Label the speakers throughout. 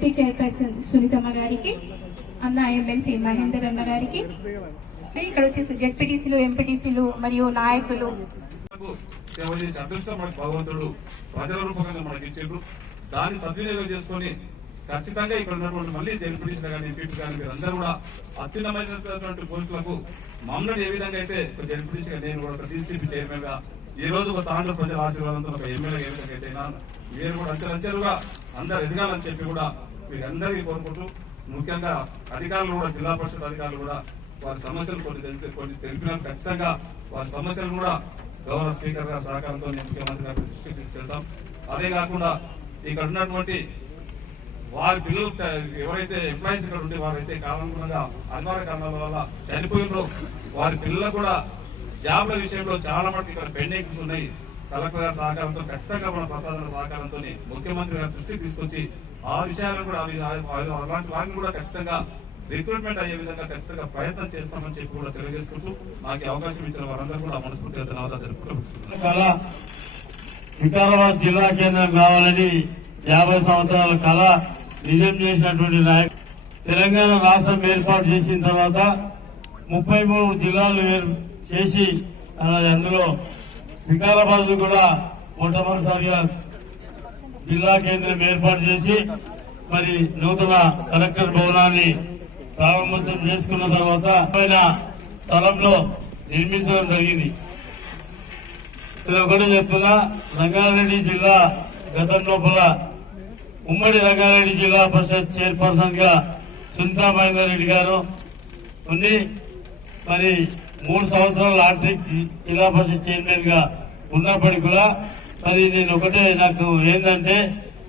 Speaker 1: Tea chairperson సునీతమ్మ గారికి అన్న ఎమ్మెల్సీ మహేందర్ అన్న గారికి ఇక్కడ వచ్చేసి జెడ్పీటీసీలు ఎంపీటీసీలు మరియు నాయకులు.
Speaker 2: సేవ చేసే అదృష్టం మనకు భగవంతుడు ప్రజల రూపకంగా మనకి ఇచ్చిండ్రు దాన్ని సద్వినియోగం చేసుకొని ఖచ్చితంగా ఇక్కడ ఉన్నటువంటి మళ్ళీ జెడ్పీటీసీ కానీ ఎంపీటీ కానీ మీరందరూ కూడా అత్యున్నమైనటువంటి పోస్టులకు మమ్మల్ని ఏ విధంగా అయితే ఒక జెడ్పీటీసీగా నేను కూడా ఒక డీసీపీ చైర్మన్గా ఈ రోజు ఒక తాండ్ర ప్రజల ఆశీర్వాదంతో ఒక ఎమ్మెల్యే ఏ విధంగా అయితే మీరు కూడా అంచెలంచెలుగా అందరు ఎదగాలని చెప్పి కూడా మీరందరికీ కోరుకుంటూ ముఖ్యంగా అధికారులు కూడా జిల్లా పరిషత్ అధికారులు కూడా వారి సమస్యలు కొన్ని కొన్ని తెలిపినా ఖచ్చితంగా వారి సమస్యలు కూడా గౌరవ స్పీకర్ గారి సహకారంతో ముఖ్యమంత్రి గారి దృష్టికి తీసుకెళ్తాం. అదే కాకుండా ఇక్కడ ఉన్నటువంటి వారి పిల్లలు ఎవరైతే ఎంప్లాయీస్ ఇక్కడ ఉండే వారైతే కాలానుగుణంగా అనివార్య కారణాల వల్ల చనిపోయినో వారి పిల్లలు కూడా జాబ్ల విషయంలో చాలా మటుకు ఇక్కడ పెండింగ్స్ ఉన్నాయి. కలెక్టర్ గారి సహకారంతో ఖచ్చితంగా మన ప్రసాదన సహకారంతో ముఖ్యమంత్రి గారి దృష్టికి తీసుకొచ్చి ఆ విషయాలను కూడా అవి- అలాంటి వారిని కూడా ఖచ్చితంగా రిక్రూట్మెంట్ అయ్యే విధంగా ఖచ్చితంగా ప్రయత్నం చేస్తామని చెప్పి కూడా తెలియజేసుకుంటూ నాకు అవకాశం ఇచ్చిన వారందరూ కూడా మనస్ఫూర్తిగా ధన్యవాదాలు తెలుపుకుంటూ
Speaker 3: వికారాబాద్ జిల్లా కేంద్రం కావాలని యాభై సంవత్సరాల కళ నిజం చేసినటువంటి నాయకు తెలంగాణ రాష్ట్రం ఏర్పాటు చేసిన తర్వాత ముప్పై మూడు జిల్లాలు చేసి అందులో వికారాబాద్ కూడా మొట్టమొదటిసారిగా జిల్లా కేంద్రం ఏర్పాటు చేసి మరి నూతన కలెక్టర్ భవనాన్ని ప్రారంభోత్సవం చేసుకున్న తర్వాత పైన స్థలంలో నిర్మించడం జరిగింది. నేను ఒకటి చెప్తున్నా రంగారెడ్డి జిల్లా గతం లోపల ఉమ్మడి రంగారెడ్డి జిల్లా పరిషత్ చైర్పర్సన్గా సునీతా మహేందర్ రెడ్డి గారు ఉండి మరి మూడు సంవత్సరాలు లాటరిక్ జిల్లా పరిషత్ చైర్మన్గా ఉన్నప్పటికీ కూడా మరి నేను ఒకటే నాకు ఏంటంటే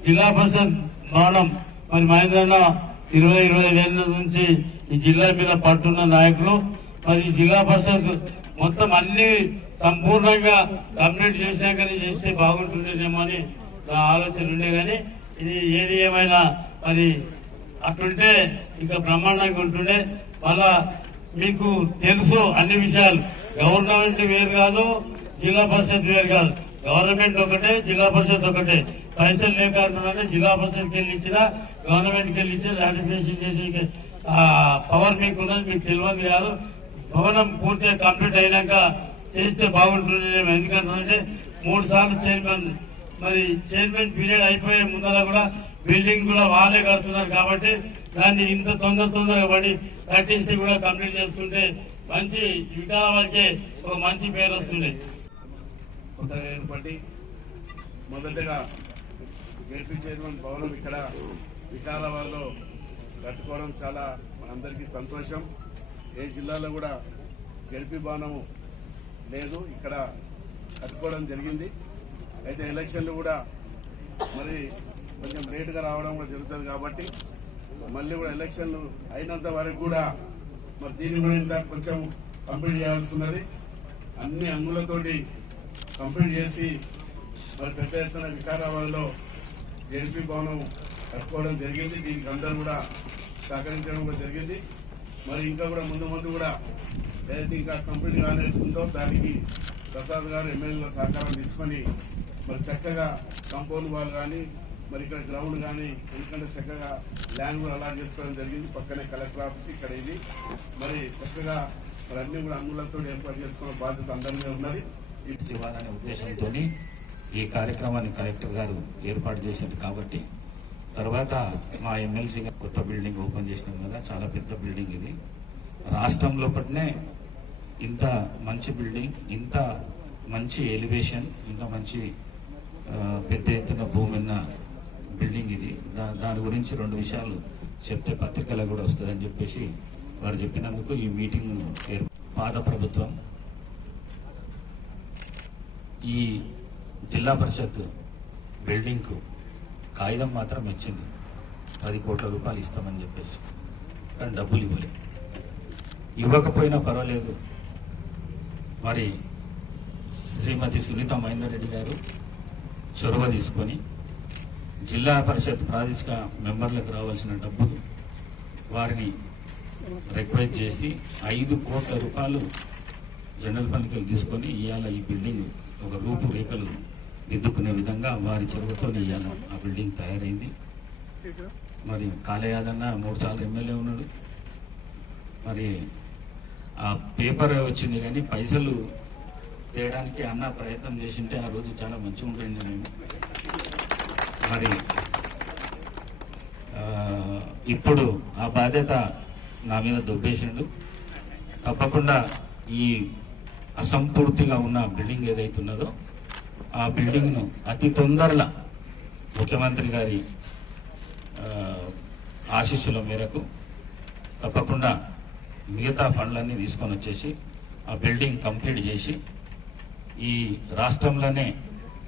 Speaker 3: జిల్లా పరిషత్ భవనం మరి మహేంద్రన్న ఇరవై ఇరవై ఏళ్ళ నుంచి ఈ జిల్లా మీద పట్టున్న నాయకులు మరి ఈ జిల్లా పరిషత్ మొత్తం అన్ని సంపూర్ణంగా కంప్లీట్ చేసినాకనే చేస్తే బాగుంటుందేమో అని నా ఆలోచన ఉండే కానీ ఇది ఏది ఏమైనా మరి అట్టుంటే ఇంకా బ్రహ్మాండంగా ఉంటుండే. మళ్ళా మీకు తెలుసు అన్ని విషయాలు. గవర్నమెంట్ వేరు కాదు జిల్లా పరిషత్ వేరు కాదు. గవర్నమెంట్ ఒకటే జిల్లా పరిషత్ ఒకటే. పైసలు లేకుండా జిల్లా పరిషత్కి వెళ్ళి ఇచ్చిన గవర్నమెంట్కి వెళ్ళి ఇచ్చిన రాటిఫికేషన్ చేసి పవర్ మీకు ఉన్నది మీకు తెలియదు కాదు. భవనం పూర్తిగా కంప్లీట్ అయినాక చేస్తే బాగుంటుంది ఎందుకంటే మూడు సార్లు చైర్మన్ మరి చైర్మన్ పీరియడ్ అయిపోయే ముందర కూడా బిల్డింగ్ కూడా వాళ్ళే కడుతున్నారు కాబట్టి దాన్ని ఇంత తొందర తొందరగా పడి కట్టిస్తే కూడా కంప్లీట్ చేసుకుంటే మంచి వికారాబాద్కే ఒక మంచి పేరు వస్తుంది.
Speaker 4: కొత్తగా ఏర్పడి మొదటగా జేపీ చైర్మన్ భవనం ఇక్కడ వికారాబాద్లో కట్టుకోవడం చాలా మనందరికీ సంతోషం. ఏ జిల్లాలో కూడా గెలిపి భవనము లేదు. ఇక్కడ కట్టుకోవడం జరిగింది. అయితే ఎలక్షన్లు కూడా మరి కొంచెం లేటుగా రావడం కూడా జరుగుతుంది కాబట్టి మళ్ళీ కూడా ఎలక్షన్లు అయినంత వరకు కూడా మరి దీన్ని కూడా ఇంత కొంచెం కంప్లీట్ చేయాల్సి ఉన్నది. అన్ని అంగులతోటి కంప్లీట్ చేసి మరి పెద్ద ఎత్తున వికారాబాద్లో జడ్పీ భవనం కట్టుకోవడం జరిగింది. దీనికి అందరూ కూడా సహకరించడం కూడా జరిగింది. మరి ఇంకా కూడా ముందు ముందు కూడా ఏదైతే ఇంకా కంప్లీట్ కానే ఉందో దానికి ప్రసాద్ గారు ఎమ్మెల్యేల సహకారం తీసుకొని మరి చక్కగా కంపౌండ్ వాల్ కానీ మరి ఇక్కడ గ్రౌండ్ కానీ ఎందుకంటే చక్కగా ల్యాండ్ కూడా అలాట్ చేసుకోవడం జరిగింది. పక్కనే కలెక్టర్ ఆఫీస్ ఇక్కడ ఇది. మరి చక్కగా మరి అన్నీ కూడా అంగులతో ఏర్పాటు చేసుకున్న బాధ్యత అందరి మీద ఉన్నది.
Speaker 5: ఇవ్వాలనే ఉద్దేశంతో ఈ కార్యక్రమాన్ని కలెక్టర్ గారు ఏర్పాటు చేశారు కాబట్టి తర్వాత మా ఎమ్మెల్సీ గారు కొత్త బిల్డింగ్ ఓపెన్ చేసినాం కదా చాలా పెద్ద బిల్డింగ్ ఇది. రాష్ట్రం లోపలనే ఇంత మంచి బిల్డింగ్ ఇంత మంచి ఎలివేషన్ ఇంత మంచి పెద్ద ఎత్తున భూమి ఉన్న బిల్డింగ్ ఇది. దా దాని గురించి రెండు విషయాలు చెప్తే పత్రికలో కూడా వస్తుందని చెప్పేసి వారు చెప్పినందుకు ఈ మీటింగ్ ఏర్- పాత ప్రభుత్వం ఈ జిల్లా పరిషత్ బిల్డింగ్కు కాగితం మాత్రం ఇచ్చింది. పది కోట్ల రూపాయలు ఇస్తామని చెప్పేసి. కానీ డబ్బులు ఇవ్వలేదు ఇవ్వకపోయినా పర్వాలేదు. మరి శ్రీమతి సునీత మహేందర్ రెడ్డి గారు చొరవ తీసుకొని జిల్లా పరిషత్ ప్రాదేశిక మెంబర్లకు రావాల్సిన డబ్బులు వారిని రిక్వెస్ట్ చేసి ఐదు కోట్ల రూపాయలు జనరల్ ఫండ్కి తీసుకొని ఇవాళ ఈ బిల్డింగ్. ఒక రూపురేఖలు దిద్దుకునే విధంగా వారి చెరువుతో ఇవాళ ఆ బిల్డింగ్ తయారైంది. మరి కాళయాదన్న మూడు సార్లు ఎమ్మెల్యే ఉన్నాడు. మరి ఆ పేపర్ వచ్చింది కానీ పైసలు తేయడానికి అన్న ప్రయత్నం చేసింటే ఆ రోజు చాలా మంచిగా ఉంటుంది నేను. మరి ఇప్పుడు ఆ బాధ్యత నా మీద దొబ్బేసిండు. తప్పకుండా ఈ అసంపూర్తిగా ఉన్న బిల్డింగ్ ఏదైతే ఉన్నదో ఆ బిల్డింగ్ను అతి తొందరలో ముఖ్యమంత్రి గారి ఆశీస్సుల మేరకు తప్పకుండా మిగతా ఫండ్లన్నీ తీసుకొని వచ్చేసి ఆ బిల్డింగ్ కంప్లీట్ చేసి ఈ రాష్ట్రంలోనే